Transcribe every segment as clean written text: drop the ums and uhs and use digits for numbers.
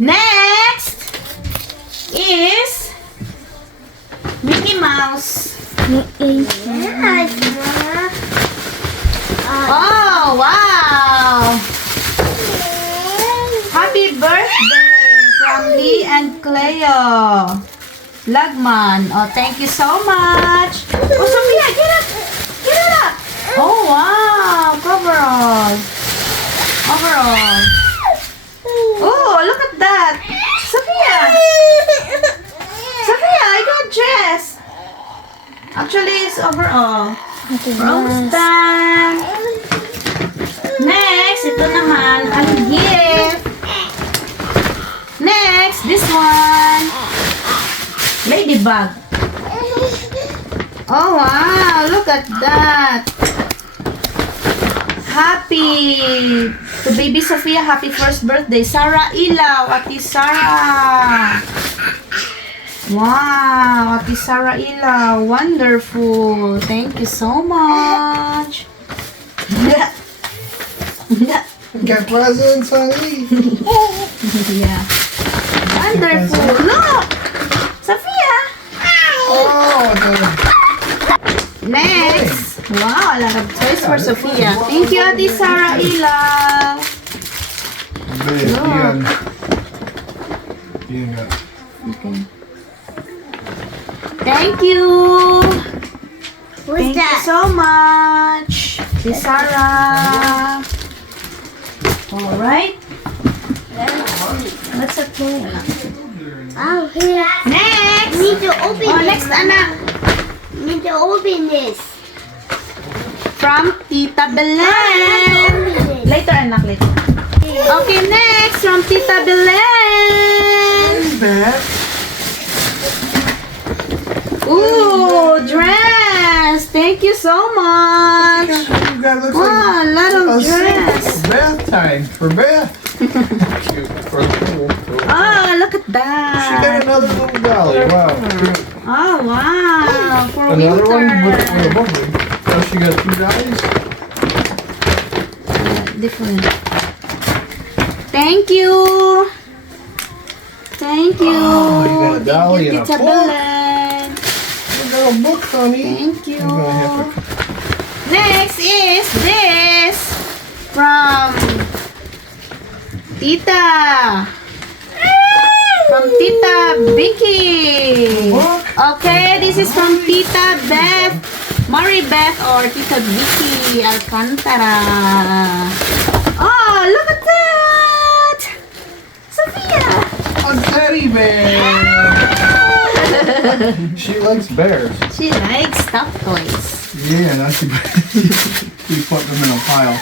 Next is Mickey Mouse. Yes. Oh, wow! Happy birthday from Lee and Cleo Lagman. Oh, thank you so much. Oh, Sophia, get up! Get it up! Oh, wow! Coverall. Overall. Oh, look at that! Sophia! Sophia, I got dress. Actually, it's overall. Rose time. Next, ito naman, ang gift. Next, this one. Ladybug. Oh, wow. Look at that. Happy to baby Sophia. Happy first birthday. Sarah Ilaw. Ate Sarah. Wow. Ate Sarah Ilaw. Wonderful. Thank you so much. Got presents, honey. Yeah. Wonderful. Look! Sophia! Oh, Next! Wow, a lot of toys for Sophia. Thank you, Ate Sarah Ilaw. Ian. Ian got. Okay. Thank you. What's Thank you that? so much, Ate Sarah. Alright. Let's open. Oh, here. Next! Need to open Oh, this. next, anak. Need to open this. From Tita Belen. Later, anak, later. Okay, next from Tita Belen. Beth. Ooh, dress. Thank you so much. You got looks Wow, a lot of like dress. bath time for Beth. Cute for the pool. Oh, look at She got that. another little dolly. Wow. Cute. Oh, wow. For Another one with a winter. bubbly. Oh, she got two dollies. Different. Thank you. Thank you. Oh, you got a dolly Thank you, and a Tita book. Belen. You got a book, honey. Thank you. I'm gonna have to. Next is this from Tita. From Tita Vicky. Book? Okay, this is from Tita Beth. Mary Beth or Tita Vicky Alcantara. Oh, look at that! Sophia! A teddy bear. She likes bears. She likes stuffed toys. Yeah, that's we put them in a pile.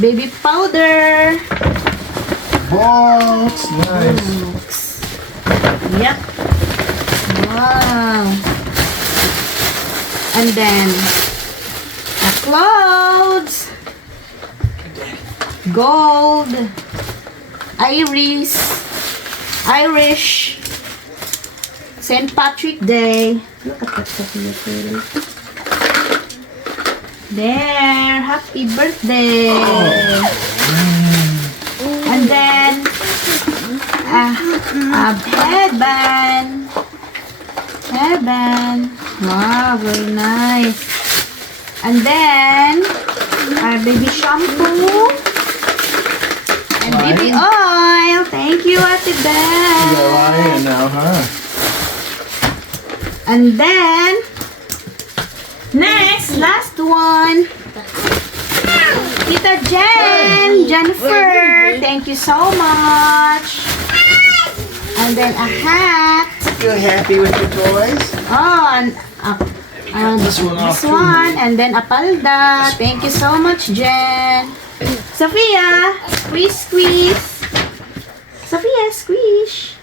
Baby powder. Box, nice. Books. Yep. Wow. And then the clothes. Gold. Irish. St. Patrick Day. Look at that Sophia pretty. There. Happy birthday. And then a headband. Headband. Wow, very nice. And then our baby shampoo. And baby oil. Thank you, Ate You got Beth. lion now, huh? And then next, last one. Tita Jennifer. Thank you so much. And then a hat. You happy with your toys? Oh, and This one off this too. one. And then a palda. Thank you so much, Jen. Sophia, squeeze. Sophia, squish.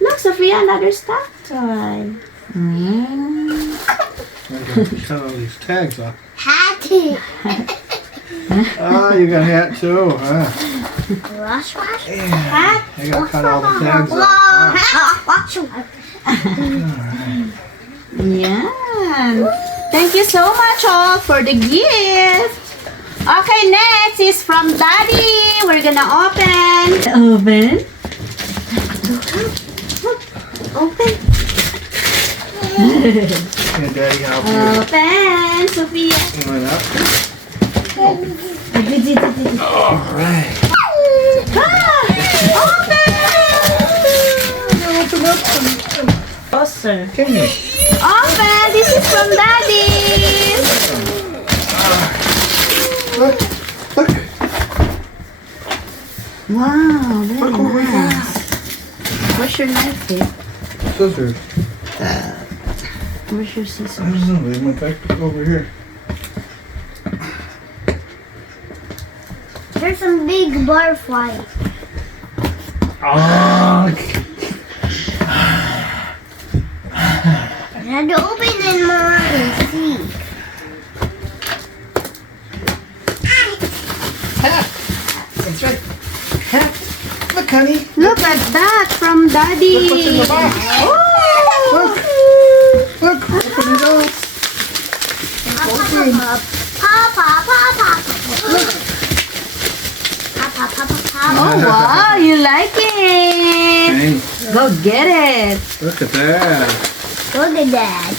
Look, Sophia, another stuffed toy. Mm. I'm going to cut all these tags off. Hat. Oh, you got a hat too, huh? Wash. Hat. I gotta cut all the tags Whoa. off. Wash. Yan. Thank you so much all for the gift. Okay, next is from Daddy. We're gonna open the oven. Open. Can Daddy help you? Open, Sophia. Open up. Ah, Alright. open! Closer. Can you? Open! This is from Daddy! Look. Look. Wow, very Look what we got. nice. Where's your knife, babe? Scissors. Where's your I scissors? don't know. Leave my textbook over here. There's some big butterfly. Oh. I had to open it more and see. Hat. That's right. Hat. Look, honey. Look at that from Daddy! Look what's in the box. Oh! Look. Look. Open it up. Open. Oh wow, you like it! Hey, Go get it! look at that. Look at that.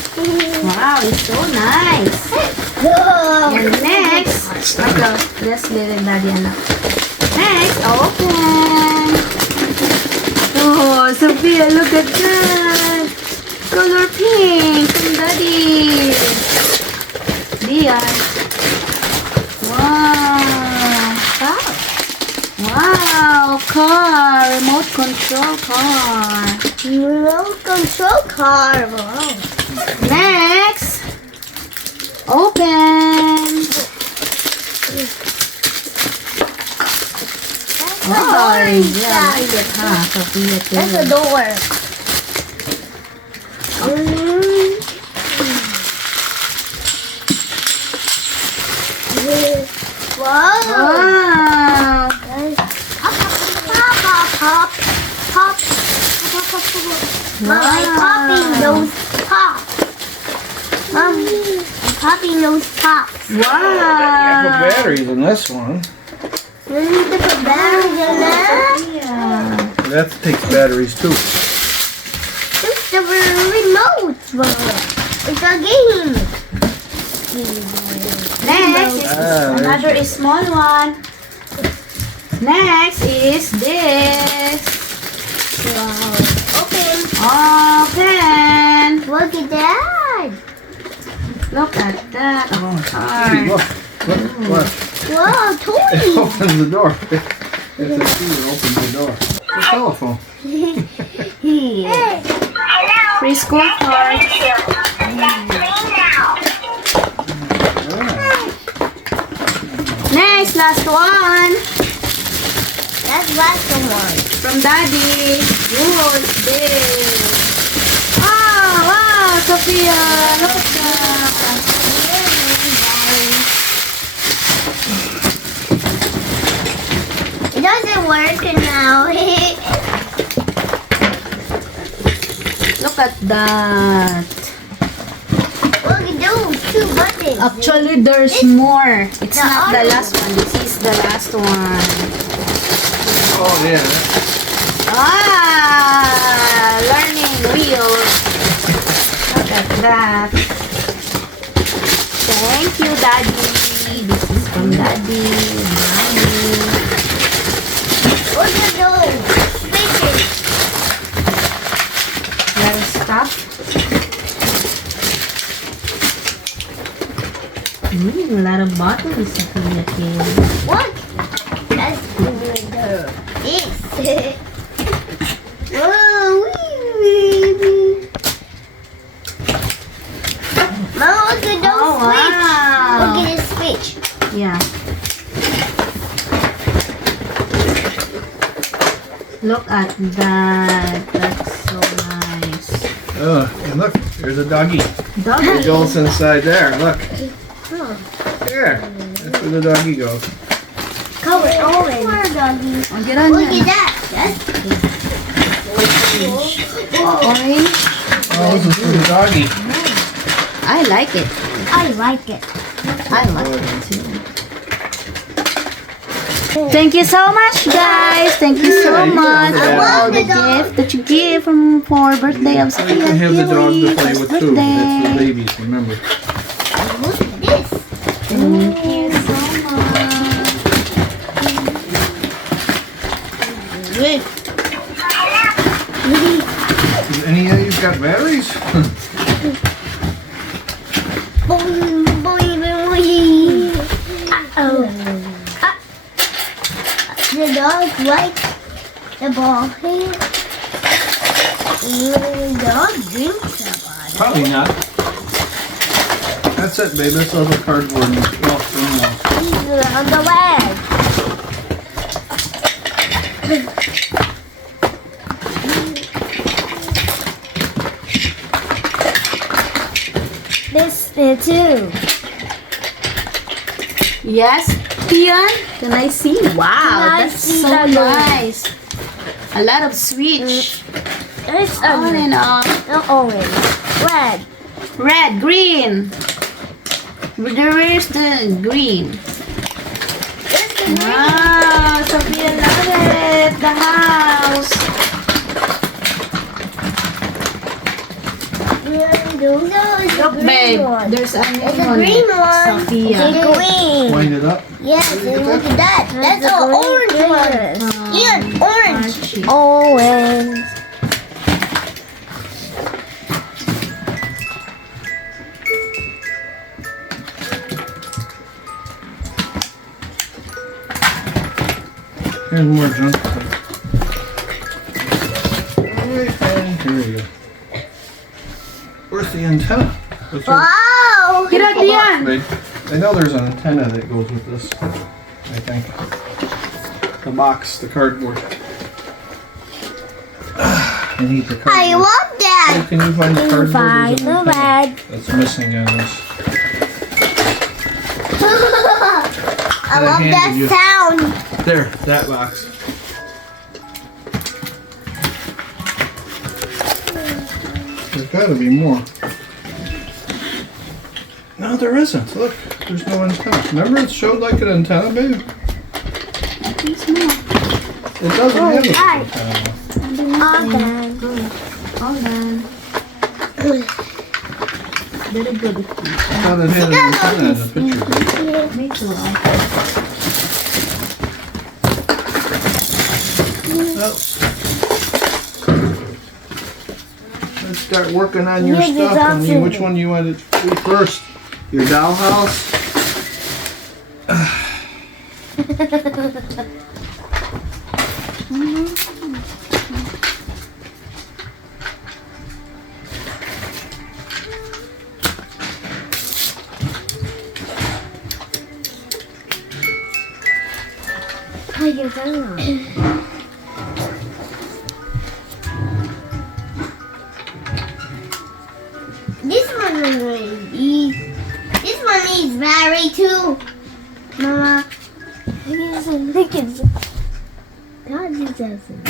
Wow, it's so nice! And next, okay, let's leave it Daddy now. Next, open! Oh, Sophia, look at that! Color pink from Daddy! Dion. Wow! Wow, car, remote control car. Remote control car. Wow. Next, open. That's the door Yeah, inside. like it, huh? Sophia, That's the too. door. Wow. Wow. Pop. Mom, I'm popping those pops. Mom, I'm popping those pops. You have Wow. batteries in this one. You need to put batteries in that. Yeah. That takes batteries too. It's the remote. It's a game. Next is another small one. Next is this. Wow. Open. Open. Look at that. Look at that. Gee, Car. look. Look. Wow, It toys. opens the door. It's a key that opens the door. The telephone. Preschool card. Next, last one. That's last one. From Daddy. What's this? Wow, Sophia. Look at that. It doesn't work now. Look at that. Look at those two buttons. Actually, there's more. It's The not the other last one. This is the last one. Oh yeah. Ah, learning wheels. Look at that. Thank you, Daddy. This is from Daddy. Mommy. Look at those switches. Let us stop. A lot of bottles, Sophia. What? That's the this. Whoa, wee. Mom, look at those Oh, switch. wow. Look at this switch. Yeah. Look at that. That's so nice. Oh, and look, there's a doggy. It Doggy. goes inside there. Look. Huh. There. That's where the doggy goes. Color orange. Doggy. Oh, get on Look here. at that. That's Orange. Oh, this is for the doggy. I like it. I like it. I like it too. Thank you so much, guys. Thank you so much for all the gift that you give for birthday of You Sophia. can have the dog to play with too. That's the Birthday. babies, remember. What's this? Thank you so much. Is any of you got batteries? Boing, boing, boing. Uh-oh. The dog likes the ball here. The dog drinks the ball. Probably not. That's it, babe. That's all the cardboard. He's on the leg. This too. Yes, Pian? Can I see? Wow, Can I that's see so that? nice. A lot of switch. It's On and off. orange. Red. Red, green. Where's the green? It's the green. Wow, Sophia love it. The house. Look, babe. There's a new It's a one. green one. Sophia. It's green. Wind it up. Yes, and look at that. That's an orange one. Ian, orange. Archie. Orange. Here's more junk. Alright, and here we go. Where's the antenna? What's your- Wow. Get out, Pian. Wait, I know there's an antenna that goes with this. I think. The box, the cardboard. I need the cardboard. I love Hey, that. can you find the cardboard? Find There's an the antenna bag. that's missing on this. I love handed that you. sound. There, that box. There's gotta be more. No, there isn't. Look, there's no antenna. Remember it showed like an antenna, babe? It doesn't have an hi. antenna. Hold on. Very good. I thought it had an antenna in the picture. Me too. Well, let's start working on your Here's the stuff. I mean, option. which one you want to do first? Your dollhouse? This one needs. This one needs battery too, Mama. Look at God, it doesn't.